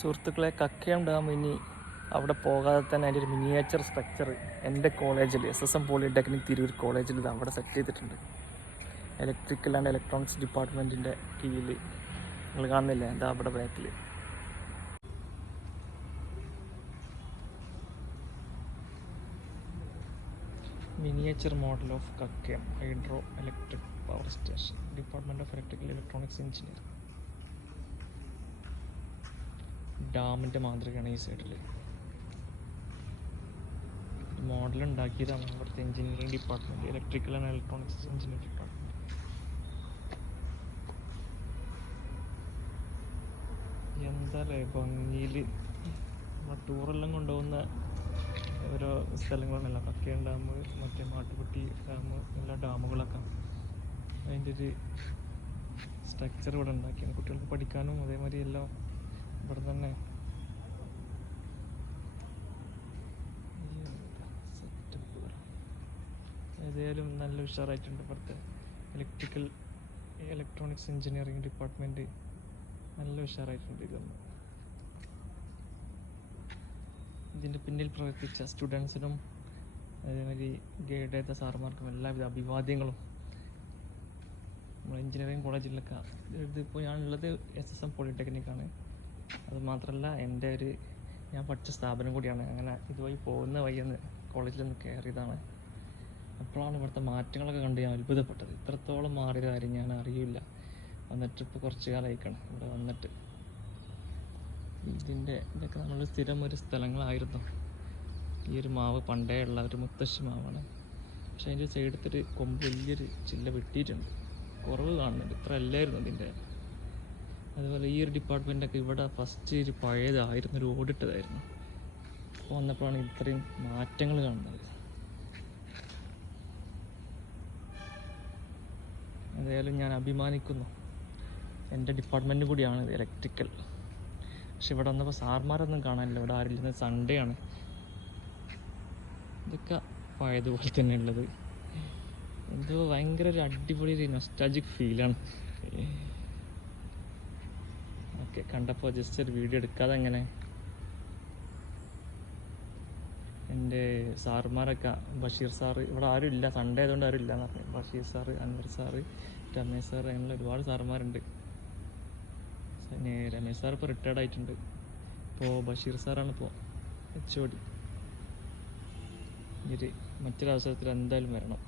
സുഹൃത്തുക്കളെ കക്കയം ഡാം ഇനി അവിടെ പോകാതെ തന്നെ അതിന്റെ ഒരു മിനിയേച്ചർ സ്ട്രക്ചർ എന്റെ കോളേജിൽ S S M polytechnic Tirur കോളേജിൽ ഇത് അവിടെ സെറ്റ് ചെയ്തിട്ടുണ്ട്. ഇലക്ട്രിക്കൽ ആൻഡ് ഇലക്ട്രോണിക്സ് ഡിപ്പാർട്ട്മെന്റിന്റെ കീഴിൽ നിങ്ങൾ കാണുന്നില്ല? എന്താ അവിടെ ബാക്കിൽ miniature model of Kakkayam hydro electric power station department of electrical electronics engineer ഡാമിന്റെ മാതൃകയാണ് ഈ സൈഡിൽ മോഡൽ ഉണ്ടാക്കിയതാണ് ഇവിടുത്തെ engineering department electrical and electronics engineering department എന്താ പറയുക ഭംഗിയിൽ ടൂറെല്ലാം കൊണ്ടുപോകുന്ന ഓരോ സ്ഥലങ്ങളാണല്ലോ. കക്കയം ഡാം മറ്റേ മാട്ടുപെട്ടി ഡാം എല്ലാ ഡാമുകളൊക്കെ. അതിന്റെ ഒരു സ്ട്രക്ചർ ഇവിടെ ഉണ്ടാക്കിയാണ്. കുട്ടികൾക്ക് പഠിക്കാനും അതേമാതിരി എല്ലാം ഇവിടെ തന്നെ ഏതായാലും നല്ല ഉഷാറായിട്ടുണ്ട് ഇവിടുത്തെ ഇലക്ട്രിക്കൽ ഇലക്ട്രോണിക്സ് എഞ്ചിനീയറിംഗ് ഡിപ്പാർട്ട്മെന്റ് നല്ല ഉഷാറായിട്ടുണ്ട് ഇതൊന്ന്. ഇതിന്റെ പിന്നിൽ പ്രവർത്തിച്ച സ്റ്റുഡൻസിനും അതേമാതിരി ഗൈഡ് ചെയ്ത സാറുമാർക്കും എല്ലാവിധ അഭിവാദ്യങ്ങളും. നമ്മൾ എഞ്ചിനീയറിംഗ് കോളേജിലൊക്കെ ഇതിപ്പോൾ ഞാനുള്ളത് എസ് എസ് എം പോളിടെക്നിക്കാണ് അത് മാത്രമല്ല എന്റെ ഒരു ഞാൻ പഠിച്ച സ്ഥാപനം കൂടിയാണ്. അങ്ങനെ ഇതുവഴി പോകുന്ന വഴിയൊന്ന് കോളേജിൽ നിന്ന് കയറിയതാണ്. അപ്പോഴാണ് ഇവിടുത്തെ മാറ്റങ്ങളൊക്കെ കണ്ട് ഞാൻ അത്ഭുതപ്പെട്ടത്. ഇത്രത്തോളം മാറിയ കാര്യം ഞാൻ അറിയില്ല. വന്നിട്ട് ഇപ്പോൾ കുറച്ച് കാലമായിക്കണം ഇവിടെ വന്നിട്ട്. ഇതിന്റെ ഇതൊക്കെ നമ്മൾ സ്ഥിരം ഒരു സ്ഥലങ്ങളായിരുന്നു. ഈ ഒരു മാവ് പണ്ടേ ഉള്ള ഒരു മുത്തശ്ശി മാവാണ്. പക്ഷെ അതിന്റെ സൈഡത്തൊരു കൊമ്പ് വലിയൊരു ചില്ല വെട്ടിയിട്ടുണ്ട്. കുറവ് കാണുന്നുണ്ട്. ഇത്ര അല്ലായിരുന്നു ഇതിന്റെ അതുപോലെ ഈ ഒരു ഡിപ്പാർട്ട്മെന്റൊക്കെ ഇവിടെ ഫസ്റ്റ് ഒരു പഴയതായിരുന്നു. ഒരു ഓടിട്ടതായിരുന്നു അപ്പോൾ വന്നപ്പോഴാണ് ഇത്രയും മാറ്റങ്ങൾ കാണുന്നത്. എന്തായാലും ഞാൻ അഭിമാനിക്കുന്നു. എന്റെ ഡിപ്പാർട്ട്മെന്റ് കൂടിയാണ് ഇത് ഇലക്ട്രിക്കൽ പക്ഷെ ഇവിടെ വന്നപ്പോൾ സാർമാരൊന്നും കാണാനില്ല. ഇവിടെ ആരില്ലെന്ന് സൺഡേ ആണ്. ഇതൊക്കെ പഴയതുപോലെ തന്നെ ഉള്ളത്. എന്തോ ഭയങ്കര ഒരു അടിപൊളി ഒരു നൊസ്റ്റാജിക് ഫീലാണ് ഓക്കെ കണ്ടപ്പോൾ ജസ്റ്റ് ഒരു വീഡിയോ എടുക്കാതെ എങ്ങനെ എന്റെ സാറുമാരൊക്കെ ബഷീർ സാറ്. ഇവിടെ ആരും ഇല്ല. സൺഡേ ആയതുകൊണ്ട് ആരും ഇല്ല എന്ന് പറഞ്ഞു. Basheer sir Anvar sir Ramesh sir അങ്ങനെയുള്ള ഒരുപാട് സാറന്മാരുണ്ട് രമേശ് സാർ ഇപ്പോൾ റിട്ടയർഡ് ആയിട്ടുണ്ട്. ഇപ്പോൾ ബഷീർ സാറാണ് ഇപ്പോൾ എച്ച് ഒ ഡി ഇനി മറ്റൊരവസരത്തിൽ എന്തായാലും വരണം.